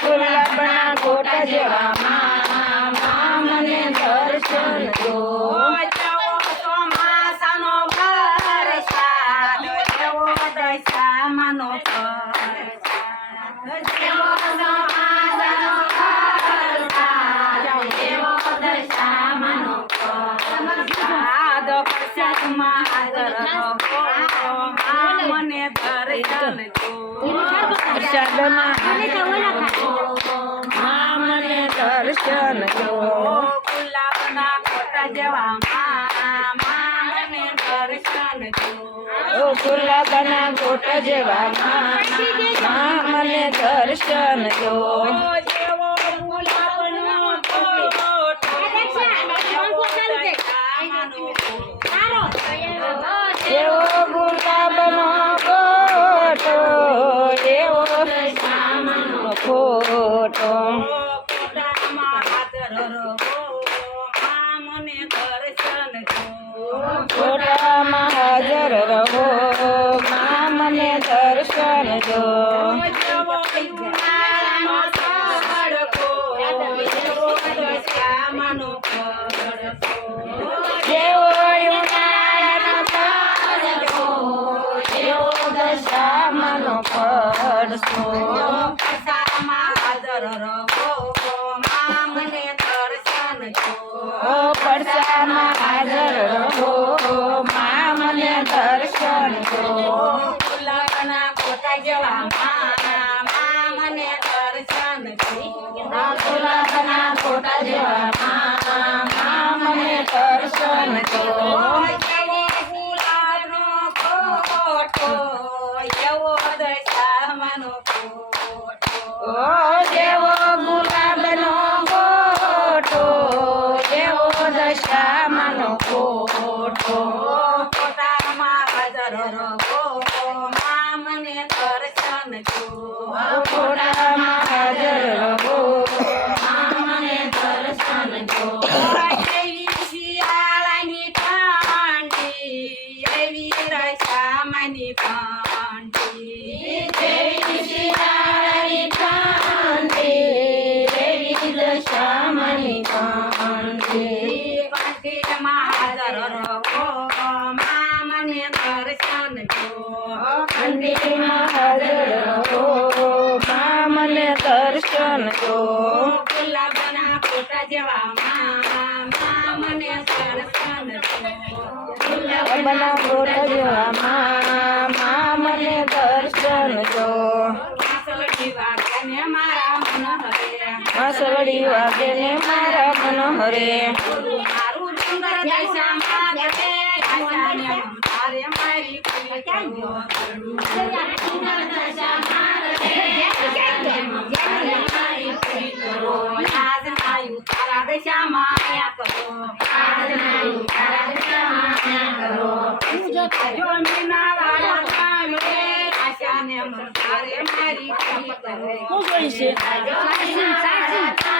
ગુલાબના ગોટા જેવા મા મા મને દર્શન દો દશામાનો વરસાદ. જેવો ચોમાસાનો વરસાદ, એવો દશામાનો વરસાદ. પ્રસાદમાં હાજર રહો, મા મને દર્શન દો. પ્રસાદમાં મા મને દર્શન દો ગુલાબના ફોટા જેવા મને દર્શન. ઓ ગુલાબના ગોટા જેવા મને દર્શન ગુલાબનો ફોટો, એવો ગુલાબનો ગોટો એવો શામનો ફોટો ફોટામાં હાજર રહો, મા મને દર્શન દો. ફોટામાં હાજર રહો. મા મને દર્શન દો. પડસો પ્રસાદમાં હાજર રહો, મા મને દર્શન દો. પરસામાં હાજર રહો. ફોટા જેવા મા, મા મને દર્શન દો. ગુલાબના ફોટા જેવા મને દર્શન દો જેવો ગુલાબનો ફોટો, એવો દશામાનો ફોટો. ઓ જેવો ગુલાબનો ગોટો એવો દશામાનો ફોટો ફોટામાં હાજર રહો, મા મને દર્શન દો. ફોટામાં હાજર રહો મા મને દર્શન દો એવી શિયાળાની ઠંડી, એવી રસામાની ઠંડી. દેવી શિયાળાની કાંતી, દેવી દશામાની કાંતી. કંઠીમાં હાજર રહો, મા મને દર્શન રહો, મને દર્શન દો ગુલાબના ફોટા જેવા મને દર્શન દો. ગુલાબના ગોટા જેવા મને દર્શન વાગ્યાને મારા મનોહરે. વાસળી વાગે ને મારા મનોહરે મારું ડુંગર દશામાં આશાને મમતારે મારી કરો. આજના યુગ તારા દશામાં આયા કરો. જો મીના વાળા કામે, આશાને મમતારે મારી પૂરી કરો. મારા મનોહરે. મારું ડુંગર દશામાં મારી પૂરી કરો. મારી કરો આજના દાંતિયા દશામાં આયા કરો. ક્ષમાયા જો મીના વાળા ચાંદ રે, આશાને મમતારે મારી પૂરી કરો. પછી થયો વાસળી વાગ્યાને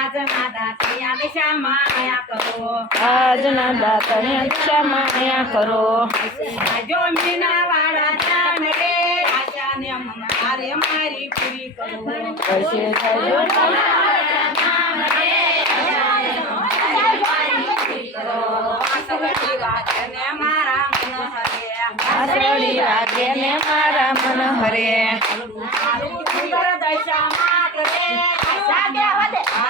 વાગે ને મારા મન હરે મારું ડુંગર દશામાં ગતે, આશાને મમતારે મારી પૂરી કરો. આજના નામિયા દશામાં આયા કરો. આજના જો મીના વાળા કાન રે, આશાને મમતારે મારી પૂરી કરો. પછી થયો મીનાવાળા ધામ રે આશાને મમતાએ મારી પૂરી કરો આવડી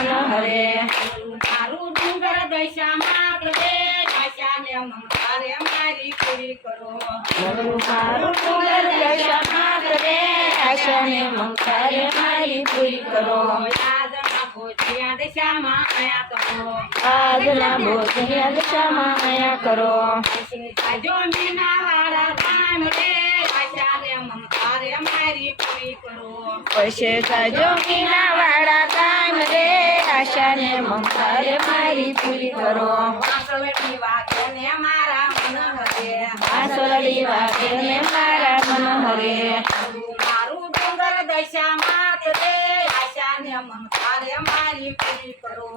મન હરે. મારું ડુંગર દશામાં કરે દશાને મમકારે મારી પૂરી કરો. મારું ડુંગર દશામાં કરે દશાને મમકારે મારી પૂરી કરો. યાદ રાખો જ્યાં દશામાં આયા કરો. યાદ રાખો જ્યાં દશામાં આયા કરો. સાજો મીના વાળા કામ રે. દશાને મમકારે મારી પૂરી કરો. પછી સાજો મીના વાળા કામ આશાને મમતારે મારી પૂરી કરો. વાંસળની વાગે મારા મન હરે આસરડી વાગે મારા મન મનોહરે મારું ડુંગર દશા માત રે આશાને મમતારે મારી પૂરી કરો.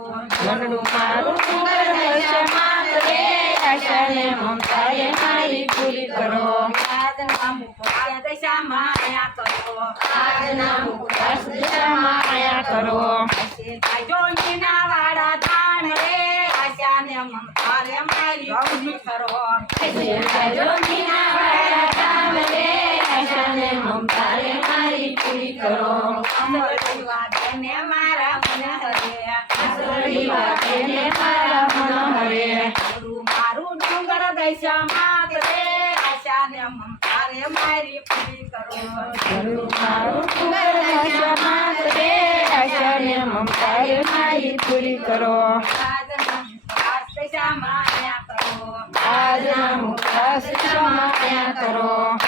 મારું ડુંગર દશામાં રે આશાને મમતારે મારી પૂરી કરો. દશામાં આયા કરો આજના દશામાં આયા કરો રે આશાને મમતારે મારી રે મારી ડુંગર દશા માત મારી મારું રે પૂરી કરો આજના કરો આજના મુકદાસ દશામાં આયા કરો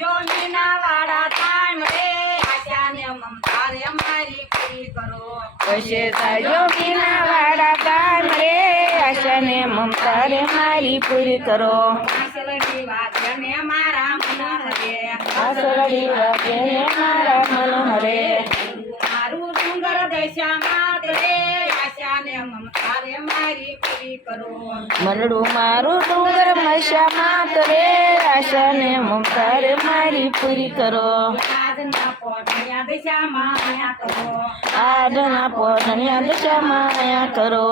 જો મીના વાળા ધામ રે આશાને મમતારે મારી પૂરી કરો કામ રે મારી આંસલડી વાગ્યને મારા મન હરે વાગે મારા ડુંગર દશા માત રે આશાને મમતારે મારી પૂરી ડુંગર મશા માત રે આશાને મમતારે મારી પૂરી કરો. આજના પોટણિયા દશામાં આયા કરો. આજના પોટણિયા દશામાં આયા કરો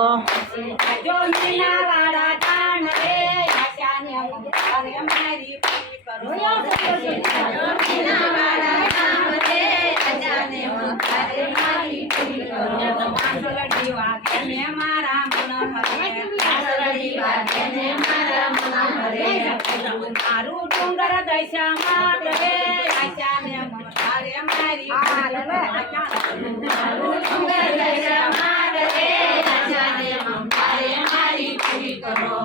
મારું મારું ડુંગર દશામાં રવે આશાને મમતારે મારી મારું ડુંગર દશામાં રવે આશાને મમતારે મારી પૂરી કરો.